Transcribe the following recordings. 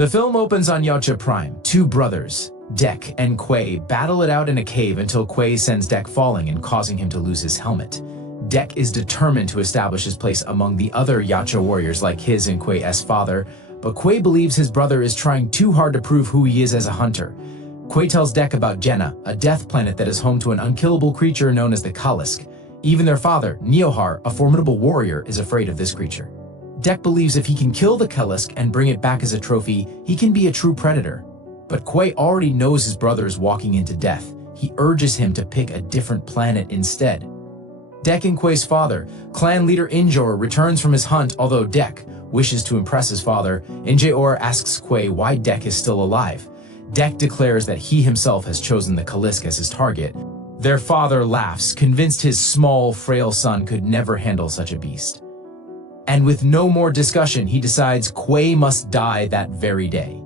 The film opens on Yaucha Prime. Two brothers, Dek and Quay, battle it out in a cave until Quay sends Dek falling and causing him to lose his helmet. Dek is determined to establish his place among the other Yaucha warriors like his and Quay's father, but Quay believes his brother is trying too hard to prove who he is as a hunter. Quay tells Dek about Jenna, a death planet that is home to an unkillable creature known as the Kalisk. Even their father, Neohar, a formidable warrior, is afraid of this creature. Dek believes if he can kill the Kalisk and bring it back as a trophy, he can be a true predator. But Quay already knows his brother is walking into death. He urges him to pick a different planet instead. Dek and Quay's father, clan leader Injor, returns from his hunt, although Dek wishes to impress his father. Injor asks Quay why Dek is still alive. Dek declares that he himself has chosen the Kalisk as his target. Their father laughs, convinced his small, frail son could never handle such a beast. And with no more discussion, he decides Quay must die that very day.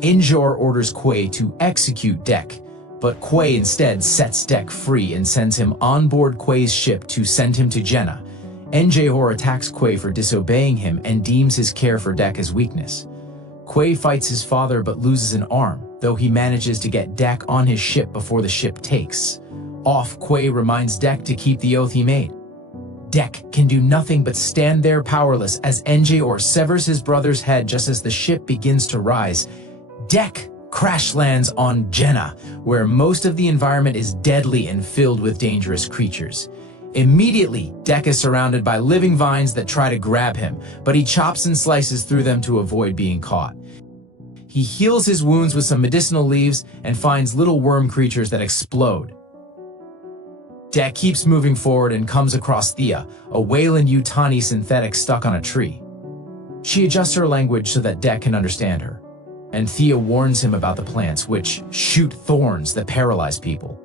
Injor orders Quay to execute Dek, but Quay instead sets Dek free and sends him on board Quay's ship to send him to Jenna. Njor attacks Quay for disobeying him and deems his care for Dek as weakness. Quay fights his father but loses an arm, though he manages to get Dek on his ship before the ship takes off. Quay reminds Dek to keep the oath he made. Dek can do nothing but stand there powerless as Njor severs his brother's head just as the ship begins to rise. Dek crash lands on Jenna, where most of the environment is deadly and filled with dangerous creatures. Immediately, Dek is surrounded by living vines that try to grab him, but he chops and slices through them to avoid being caught. He heals his wounds with some medicinal leaves and finds little worm creatures that explode. Dek keeps moving forward and comes across Thea, a Wayland Yutani synthetic stuck on a tree. She adjusts her language so that Dek can understand her, and Thea warns him about the plants, which shoot thorns that paralyze people.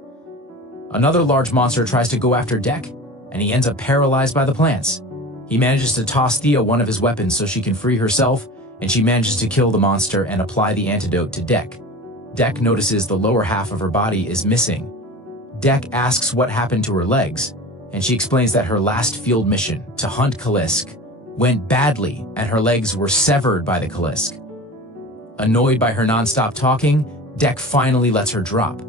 Another large monster tries to go after Dek, and he ends up paralyzed by the plants. He manages to toss Thea one of his weapons so she can free herself, and she manages to kill the monster and apply the antidote to Dek. Dek notices the lower half of her body is missing. Dek asks what happened to her legs, and she explains that her last field mission, to hunt Kalisk, went badly and her legs were severed by the Kalisk. Annoyed by her non-stop talking, Dek finally lets her drop,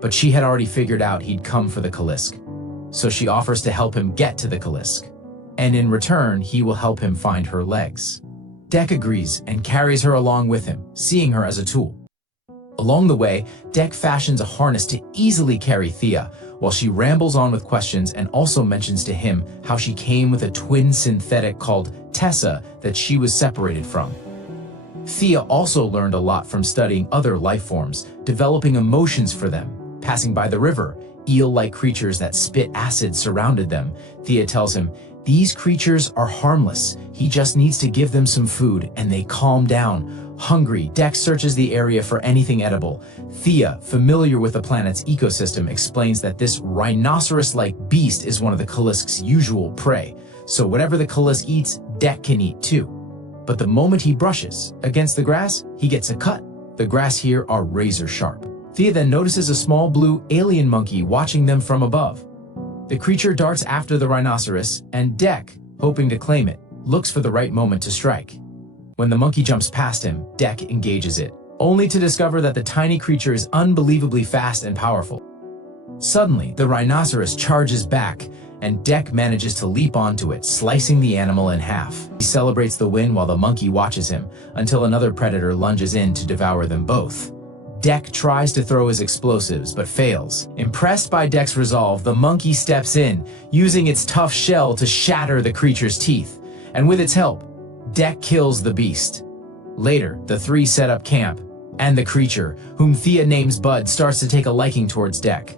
but she had already figured out he'd come for the Kalisk, so she offers to help him get to the Kalisk, and in return he will help him find her legs. Dek agrees and carries her along with him, seeing her as a tool. Along the way, Dek fashions a harness to easily carry Thea, while she rambles on with questions and also mentions to him how she came with a twin synthetic called Tessa that she was separated from. Thea also learned a lot from studying other life forms, developing emotions for them. Passing by the river, eel-like creatures that spit acid surrounded them. Thea tells him, "These creatures are harmless. He just needs to give them some food and they calm down." Hungry, Dek searches the area for anything edible. Thea, familiar with the planet's ecosystem, explains that this rhinoceros-like beast is one of the Kalisk's usual prey, so whatever the Kalisk eats, Dek can eat too. But the moment he brushes against the grass, he gets a cut. The grass here are razor sharp. Thea then notices a small blue alien monkey watching them from above. The creature darts after the rhinoceros, and Dek, hoping to claim it, looks for the right moment to strike. When the monkey jumps past him, Dek engages it, only to discover that the tiny creature is unbelievably fast and powerful. Suddenly, the rhinoceros charges back, and Dek manages to leap onto it, slicing the animal in half. He celebrates the win while the monkey watches him, until another predator lunges in to devour them both. Dek tries to throw his explosives, but fails. Impressed by Dek's resolve, the monkey steps in, using its tough shell to shatter the creature's teeth, and with its help, Dek kills the beast. Later, the three set up camp, and the creature, whom Thea names Bud, starts to take a liking towards Dek.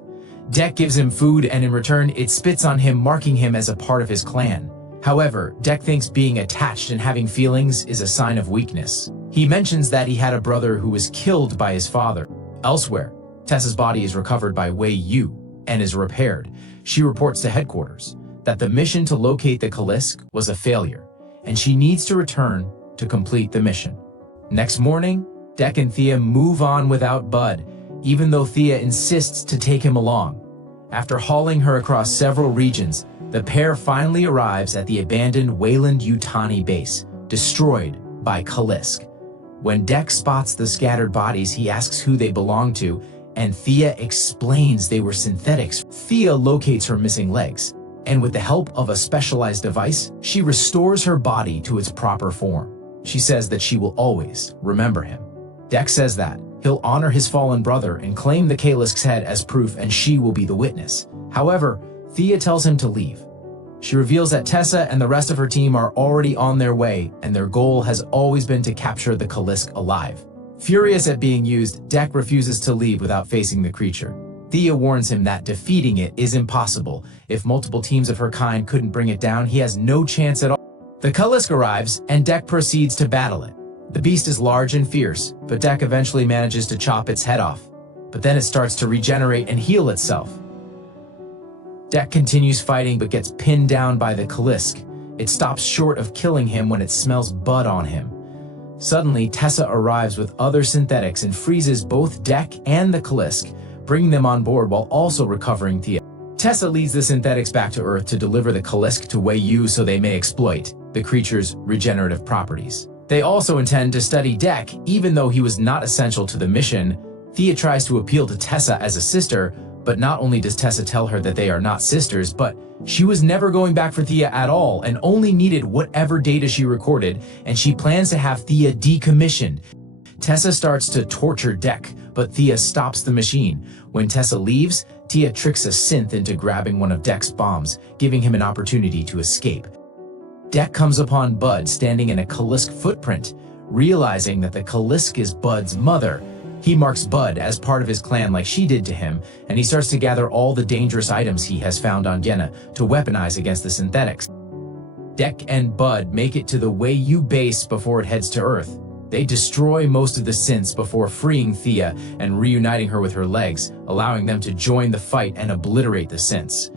Dek gives him food, and in return, it spits on him, marking him as a part of his clan. However, Dek thinks being attached and having feelings is a sign of weakness. He mentions that he had a brother who was killed by his father. Elsewhere, Tessa's body is recovered by Wei Yu and is repaired. She reports to headquarters that the mission to locate the Kalisk was a failure, and she needs to return to complete the mission. Next morning, Dek and Thea move on without Bud, even though Thea insists to take him along. After hauling her across several regions, the pair finally arrives at the abandoned Wayland Yutani base, destroyed by Kalisk. When Dek spots the scattered bodies, he asks who they belong to, and Thea explains they were synthetics. Thea locates her missing legs, and with the help of a specialized device, she restores her body to its proper form. She says that she will always remember him. Dek says that he'll honor his fallen brother and claim the Kalisk's head as proof, and she will be the witness. However, Thea tells him to leave. She reveals that Tessa and the rest of her team are already on their way, and their goal has always been to capture the Kalisk alive. Furious at being used, Dek refuses to leave without facing the creature. Thea warns him that defeating it is impossible. If multiple teams of her kind couldn't bring it down, he has no chance at all. The Kalisk arrives, and Dek proceeds to battle it. The beast is large and fierce, but Dek eventually manages to chop its head off. But then it starts to regenerate and heal itself. Dek continues fighting but gets pinned down by the Kalisk. It stops short of killing him when it smells blood on him. Suddenly, Tessa arrives with other synthetics and freezes both Dek and the Kalisk, bringing them on board while also recovering Thea. Tessa leads the synthetics back to Earth to deliver the Kalisk to Yaucha so they may exploit the creature's regenerative properties. They also intend to study Dek, even though he was not essential to the mission. Thea tries to appeal to Tessa as a sister, but not only does Tessa tell her that they are not sisters, but she was never going back for Thea at all and only needed whatever data she recorded, and she plans to have Thea decommissioned. Tessa starts to torture Dek, but Thea stops the machine. When Tessa leaves, Thea tricks a synth into grabbing one of Dek's bombs, giving him an opportunity to escape. Dek comes upon Bud standing in a Kalisk footprint. Realizing that the Kalisk is Bud's mother, he marks Bud as part of his clan like she did to him, and he starts to gather all the dangerous items he has found on Jenna to weaponize against the synthetics. Dek and Bud make it to the Yaucha base before it heads to Earth. They destroy most of the synths before freeing Thea and reuniting her with her legs, allowing them to join the fight and obliterate the synths.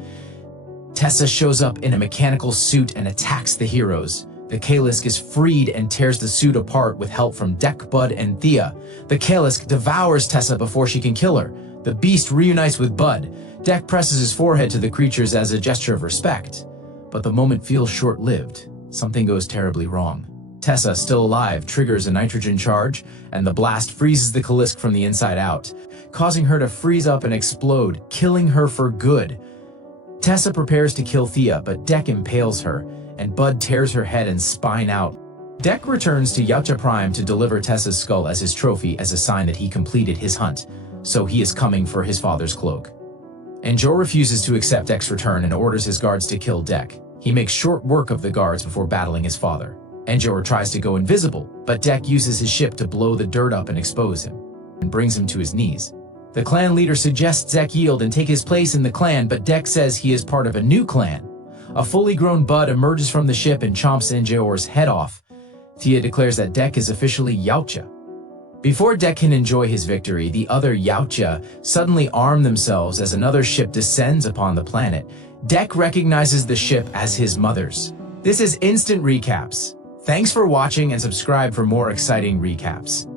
Tessa shows up in a mechanical suit and attacks the heroes. The Kalisk is freed and tears the suit apart with help from Dek, Bud, and Thea. The Kalisk devours Tessa before she can kill her. The beast reunites with Bud. Dek presses his forehead to the creatures as a gesture of respect. But the moment feels short-lived. Something goes terribly wrong. Tessa, still alive, triggers a nitrogen charge, and the blast freezes the Kalisk from the inside out, causing her to freeze up and explode, killing her for good. Tessa prepares to kill Thea, but Dek impales her, and Bud tears her head and spine out. Dek returns to Yaucha Prime to deliver Tessa's skull as his trophy as a sign that he completed his hunt, so he is coming for his father's cloak. Joe refuses to accept Dek's return and orders his guards to kill Dek. He makes short work of the guards before battling his father. Joe tries to go invisible, but Dek uses his ship to blow the dirt up and expose him, and brings him to his knees. The clan leader suggests Dek yield and take his place in the clan, but Dek says he is part of a new clan. A fully grown Bud emerges from the ship and chomps Njoor's head off. Thea declares that Dek is officially Yaucha. Before Dek can enjoy his victory, the other Yaucha suddenly arm themselves as another ship descends upon the planet. Dek recognizes the ship as his mother's. This is Instant Recaps. Thanks for watching and subscribe for more exciting recaps.